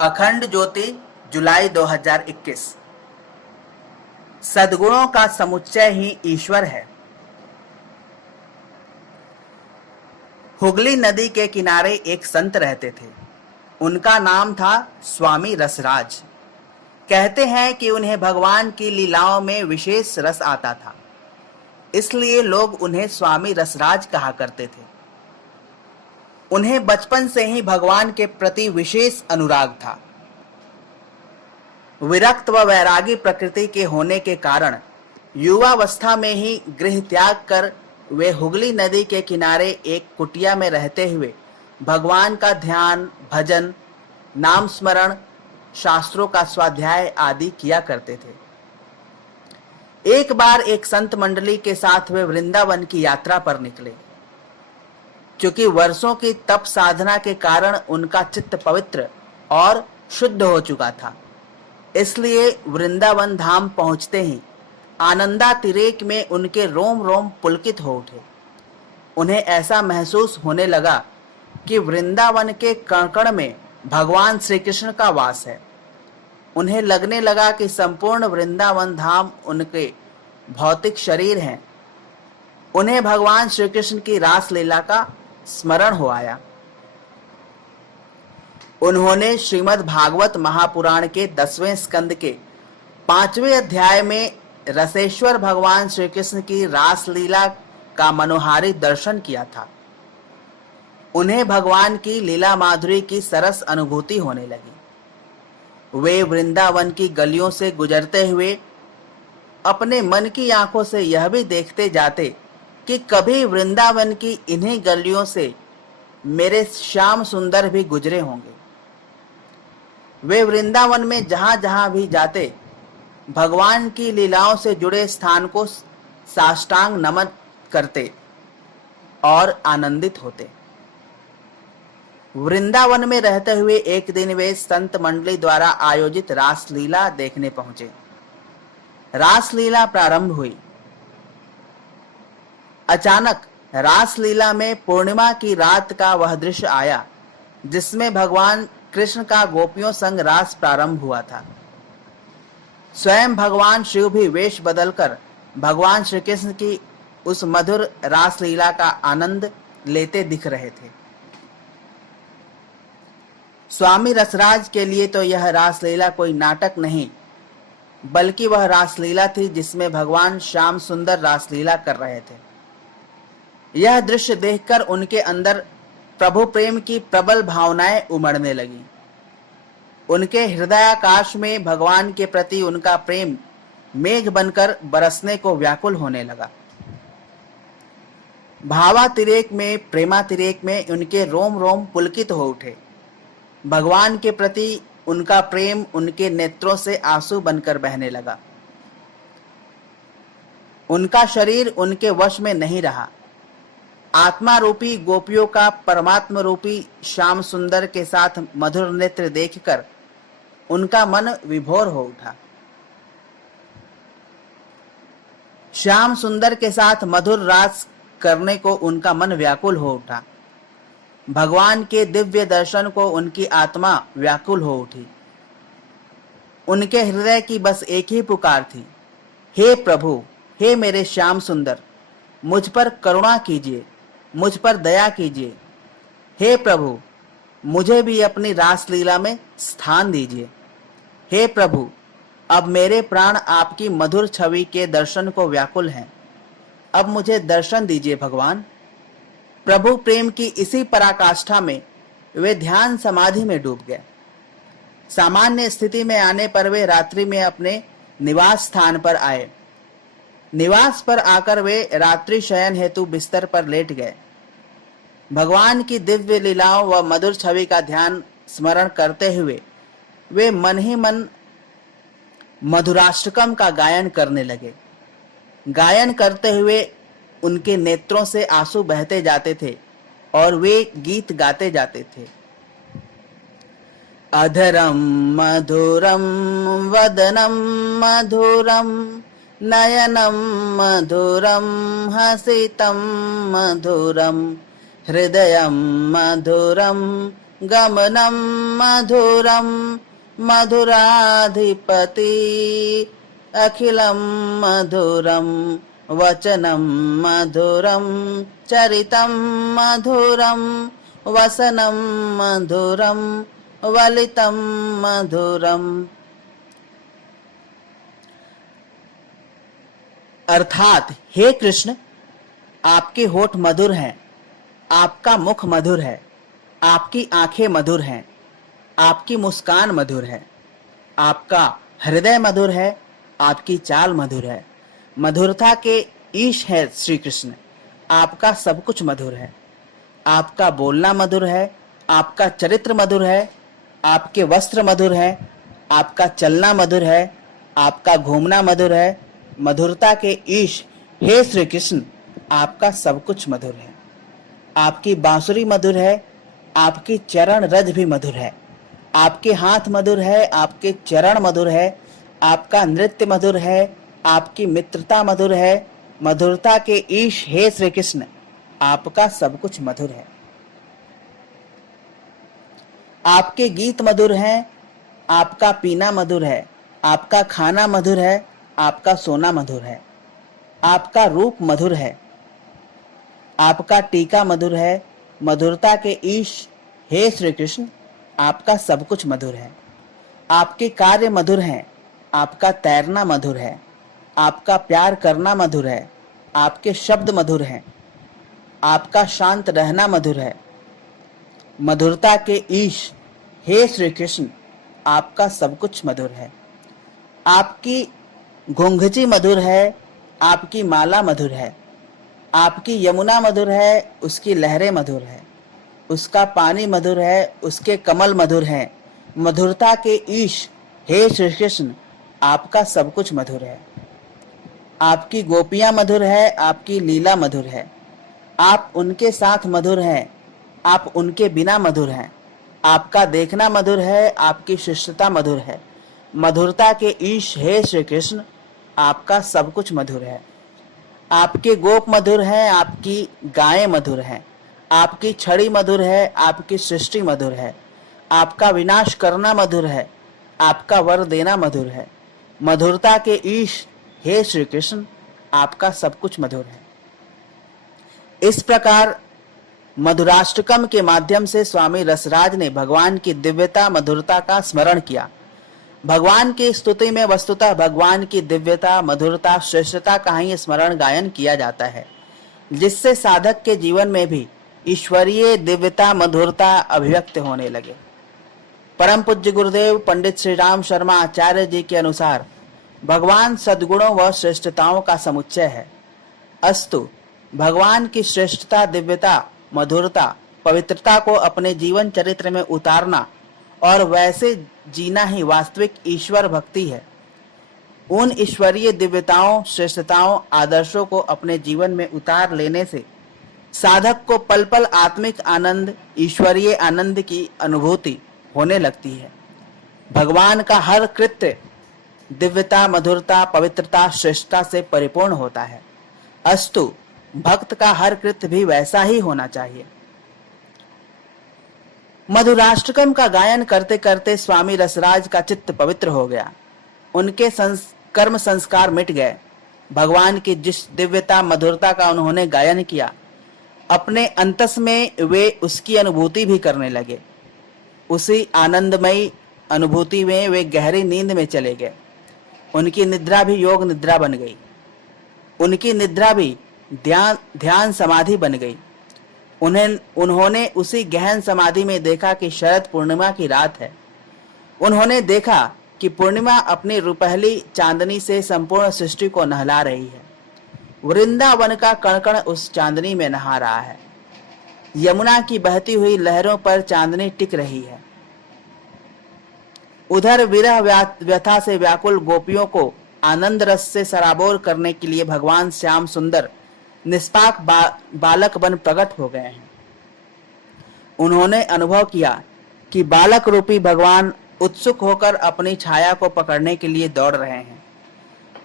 अखंड ज्योति जुलाई 2021। सद्गुणों का समुच्चय ही ईश्वर है। हुगली नदी के किनारे एक संत रहते थे। उनका नाम था स्वामी रसराज। कहते हैं कि उन्हें भगवान की लीलाओं में विशेष रस आता था, इसलिए लोग उन्हें स्वामी रसराज कहा करते थे। उन्हें बचपन से ही भगवान के प्रति विशेष अनुराग था। विरक्त व वैरागी प्रकृति के होने के कारण युवावस्था में ही गृह त्याग कर वे हुगली नदी के किनारे एक कुटिया में रहते हुए भगवान का ध्यान, भजन, नाम स्मरण, शास्त्रों का स्वाध्याय आदि किया करते थे। एक बार एक संत मंडली के साथ वे वृंदावन की यात्रा पर निकले। चूंकि वर्षों की तप साधना के कारण उनका चित्त पवित्र और शुद्ध हो चुका था, इसलिए वृंदावन धाम पहुंचते ही आनंदातिरेक में उनके रोम रोम पुलकित हो उठे। उन्हें ऐसा महसूस होने लगा कि वृंदावन के कण कण में भगवान श्री कृष्ण का वास है। उन्हें लगने लगा कि संपूर्ण वृंदावन धाम उनके भौतिक शरीर हैं। उन्हें भगवान श्री कृष्ण की रास लीला का स्मरण हो आया। उन्होंने श्रीमद् भागवत महापुराण के 10वें स्कंद के 5वें अध्याय में रसेश्वर भगवान श्री कृष्ण की रास लीला का मनोहारी दर्शन किया था। उन्हें भगवान की लीला माधुरी की सरस अनुभूति होने लगी। वे वृंदावन की गलियों से गुजरते हुए अपने मन की आंखों से यह भी देखते जाते कि कभी वृंदावन की इन्हीं गलियों से मेरे श्याम सुंदर भी गुजरे होंगे। वे वृंदावन में जहां जहां भी जाते भगवान की लीलाओं से जुड़े स्थान को साष्टांग नमन करते और आनंदित होते। वृंदावन में रहते हुए एक दिन वे संत मंडली द्वारा आयोजित रासलीला देखने पहुंचे। रासलीला प्रारंभ हुई। अचानक रासलीला में पूर्णिमा की रात का वह दृश्य आया जिसमें भगवान कृष्ण का गोपियों संग रास प्रारंभ हुआ था। स्वयं भगवान शिव भी वेश बदलकर भगवान श्री कृष्ण की उस मधुर रासलीला का आनंद लेते दिख रहे थे। स्वामी रसराज के लिए तो यह रासलीला कोई नाटक नहीं, बल्कि वह रासलीला थी जिसमें भगवान श्याम सुंदर रासलीला कर रहे थे। यह दृश्य देखकर उनके अंदर प्रभु प्रेम की प्रबल भावनाएं उमड़ने लगी। उनके हृदयाकाश में भगवान के प्रति उनका प्रेम मेघ बनकर बरसने को व्याकुल होने लगा। भावातिरेक में, प्रेमातिरेक में उनके रोम रोम पुलकित हो उठे। भगवान के प्रति उनका प्रेम उनके नेत्रों से आंसू बनकर बहने लगा। उनका शरीर उनके वश में नहीं रहा। आत्मा रूपी गोपियों का परमात्मा रूपी श्याम सुंदर के साथ मधुर नेत्र देखकर उनका मन विभोर हो उठा। श्याम सुंदर के साथ मधुर रास करने को उनका मन व्याकुल हो उठा। भगवान के दिव्य दर्शन को उनकी आत्मा व्याकुल हो उठी। उनके हृदय की बस एक ही पुकार थी, हे प्रभु, हे मेरे श्याम सुंदर, मुझ पर करुणा कीजिए, मुझ पर दया कीजिए। हे प्रभु, मुझे भी अपनी रासलीला में स्थान दीजिए। हे प्रभु, अब मेरे प्राण आपकी मधुर छवि के दर्शन को व्याकुल हैं। अब मुझे दर्शन दीजिए भगवान। प्रभु प्रेम की इसी पराकाष्ठा में वे ध्यान समाधि में डूब गए। सामान्य स्थिति में आने पर वे रात्रि में अपने निवास स्थान पर आए। निवास पर आकर वे रात्रि शयन हेतु बिस्तर पर लेट गए। भगवान की दिव्य लीलाओं व मधुर छवि का ध्यान स्मरण करते हुए वे मन ही मन मधुराष्टकम का गायन करने लगे। गायन करते हुए उनके नेत्रों से आंसू बहते जाते थे और वे गीत गाते जाते थे। अधरम मधुरम वदनम मधुरम नयनम मधुरम हसितम मधुरम हृदयम मधुरम गमनं मधुरं मधुराधिपति अखिलं मधुरं वचनं मधुरं चरितं मधुरं वसनं मधुरं वलितं मधुरम। अर्थात हे कृष्ण, आपके होठ मधुर हैं, आपका मुख मधुर है, आपकी आंखें मधुर हैं, आपकी मुस्कान मधुर है, आपका हृदय मधुर है, आपकी चाल मधुर है। मधुरता के ईश है श्री कृष्ण, आपका सब कुछ मधुर है। आपका बोलना मधुर है, आपका चरित्र मधुर है, आपके वस्त्र मधुर है, आपका चलना मधुर है, आपका घूमना मधुर है। मधुरता के ईश हे श्री कृष्ण, आपका सब कुछ मधुर है। आपकी बांसुरी मधुर है, आपकी चरण रज भी मधुर है, आपके हाथ मधुर है, आपके चरण मधुर है, आपका नृत्य मधुर है, आपकी मित्रता मधुर है। मधुरता के ईश हे श्री कृष्ण, आपका सब कुछ मधुर है। आपके गीत मधुर हैं, आपका पीना मधुर है, आपका खाना मधुर है, आपका सोना मधुर है, आपका रूप मधुर है, आपका टीका मधुर है। मधुरता के ईश हे श्री कृष्ण, आपका सब कुछ मधुर है। आपके कार्य मधुर हैं, आपका तैरना मधुर है, आपका प्यार करना मधुर है, आपके शब्द मधुर हैं, आपका शांत रहना मधुर है। मधुरता के ईश हे श्री कृष्ण, आपका सब कुछ मधुर है। आपकी घुंघची मधुर है, आपकी माला मधुर है, आपकी यमुना मधुर है, उसकी लहरें मधुर है, उसका पानी मधुर है, उसके कमल मधुर हैं। मधुरता के ईश हे श्री कृष्ण, आपका सब कुछ मधुर है। आपकी गोपियां मधुर है, आपकी लीला मधुर है, आप उनके साथ मधुर हैं, आप उनके बिना मधुर हैं। आपका देखना मधुर है, आपकी शिष्टता मधुर है। मधुरता के ईश हे श्री कृष्ण, आपका सब कुछ मधुर है। आपके गोप मधुर हैं, आपकी गायें मधुर हैं, आपकी छड़ी मधुर है, आपकी सृष्टि मधुर है, आपका विनाश करना मधुर है, आपका वर देना मधुर है। मधुरता के ईश हे श्री कृष्ण, आपका सब कुछ मधुर है। इस प्रकार मधुराष्टकम के माध्यम से स्वामी रसराज ने भगवान की दिव्यता मधुरता का स्मरण किया। भगवान की स्तुति में वस्तुतः भगवान की दिव्यता मधुरता श्रेष्ठता का ही स्मरण गायन किया जाता है, जिससे साधक के जीवन में भी ईश्वरीय दिव्यता मधुरता अभिव्यक्त होने लगे। परम पूज्य गुरुदेव पंडित श्री राम शर्मा आचार्य जी के अनुसार भगवान सद्गुणों व श्रेष्ठताओं का समुच्चय है। अस्तु, भगवान की श्रेष्ठता दिव्यता मधुरता पवित्रता को अपने जीवन चरित्र में उतारना और वैसे जीना ही वास्तविक ईश्वर भक्ति है। उन ईश्वरीय दिव्यताओं श्रेष्ठताओं आदर्शों को अपने जीवन में उतार लेने से साधक को पल पल आत्मिक आनंद ईश्वरीय आनंद की अनुभूति होने लगती है। भगवान का हर कृत्य दिव्यता मधुरता पवित्रता श्रेष्ठता से परिपूर्ण होता है। अस्तु, भक्त का हर कृत्य भी वैसा ही होना चाहिए। मधुराष्टकम का गायन करते करते स्वामी रसराज का चित्त पवित्र हो गया। उनके कर्म संस्कार मिट गए। भगवान की जिस दिव्यता मधुरता का उन्होंने गायन किया, अपने अंतस में वे उसकी अनुभूति भी करने लगे। उसी आनंदमयी अनुभूति में वे गहरी नींद में चले गए। उनकी निद्रा भी योग निद्रा बन गई। उनकी निद्रा भी ध्यान समाधि बन गई। उन्होंने उसी गहन समाधि में देखा कि शरद पूर्णिमा की रात है। उन्होंने देखा कि पूर्णिमा अपनी रुपहली चांदनी से संपूर्ण सृष्टि को नहला रही है। वृंदावन का कण-कण उस चांदनी में नहा रहा है। यमुना की बहती हुई लहरों पर चांदनी टिक रही है। उधर विरह व्यथा से व्याकुल गोपियों को आनंद रस से सराबोर करने के लिए भगवान श्याम सुंदर निष्पाक बालक बन प्रकट हो गए हैं। उन्होंने अनुभव किया कि बालक रूपी भगवान उत्सुक होकर अपनी छाया को पकड़ने के लिए दौड़ रहे हैं।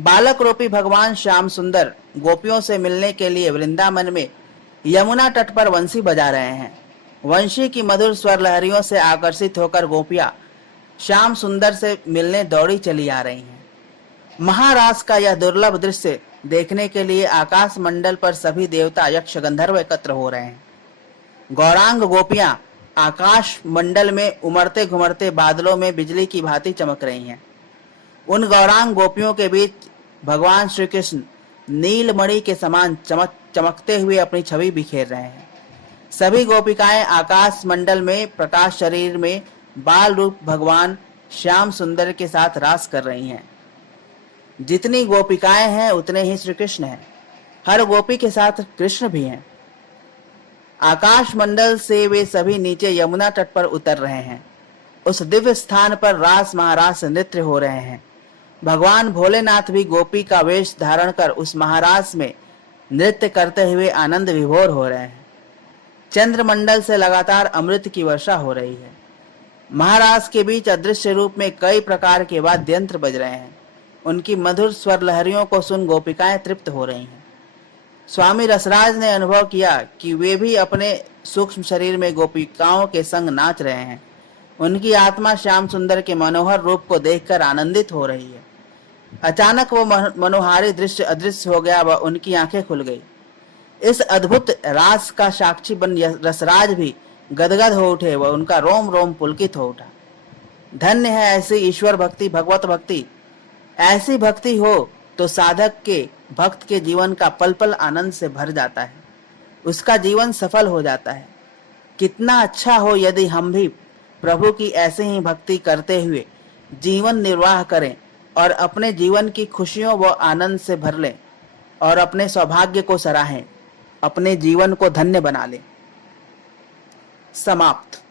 बालक रूपी भगवान श्याम सुंदर गोपियों से मिलने के लिए वृंदावन में यमुना तट पर बंसी बजा रहे हैं। वंशी की मधुर स्वर लहरियों से आकर्षित होकर गोपियां श्याम सुंदर से मिलने दौड़ी चली आ रही हैं। महारास का यह दुर्लभ दृश्य देखने के लिए आकाश मंडल पर सभी देवता यक्ष गंधर्व एकत्र हो रहे हैं। गौरांग गोपियां आकाश मंडल में उमड़ते घुमड़ते बादलों में बिजली की भांति चमक रही हैं। उन गौरांग गोपियों के बीच भगवान श्री कृष्ण नीलमणि के समान चमकते हुए अपनी छवि बिखेर रहे हैं। सभी गोपिकाएं आकाश मंडल में प्रकाश शरीर में बाल रूप भगवान श्याम सुंदर के साथ रास कर रही हैं। जितनी गोपिकाएं हैं उतने ही श्री कृष्ण हैं। हर गोपी के साथ कृष्ण भी हैं। आकाश मंडल से वे सभी नीचे यमुना तट पर उतर रहे हैं। उस दिव्य स्थान पर रास महारास नृत्य हो रहे हैं। भगवान भोलेनाथ भी गोपी का वेश धारण कर उस महारास में नृत्य करते हुए आनंद विभोर हो रहे हैं। चंद्रमंडल से लगातार अमृत की वर्षा हो रही है। महारास के बीच अदृश्य रूप में कई प्रकार के वाद्य यंत्र बज रहे हैं। उनकी मधुर स्वर लहरियों को सुन गोपिकाएं तृप्त हो रही हैं। स्वामी रसराज ने अनुभव किया कि वे भी अपने सूक्ष्म शरीर में गोपिकाओं के संग नाच रहे हैं। उनकी आत्मा श्याम सुंदर के मनोहर रूप को देखकर आनंदित हो रही है। अचानक वो मनोहारी दृश्य अदृश्य हो गया व उनकी आंखें खुल गई। इस अद्भुत रास का साक्षी बन रसराज भी गदगद हो उठे व उनका रोम रोम पुलकित हो उठा। धन्य है ऐसी ईश्वर भक्ति, भगवत भक्ति। ऐसी भक्ति हो तो साधक के भक्त के जीवन का पल पल आनंद से भर जाता है। उसका जीवन सफल हो जाता है। कितना अच्छा हो यदि हम भी प्रभु की ऐसे ही भक्ति करते हुए जीवन निर्वाह करें और अपने जीवन की खुशियों व आनंद से भर लें और अपने सौभाग्य को सराहें, अपने जीवन को धन्य बना लें। समाप्त।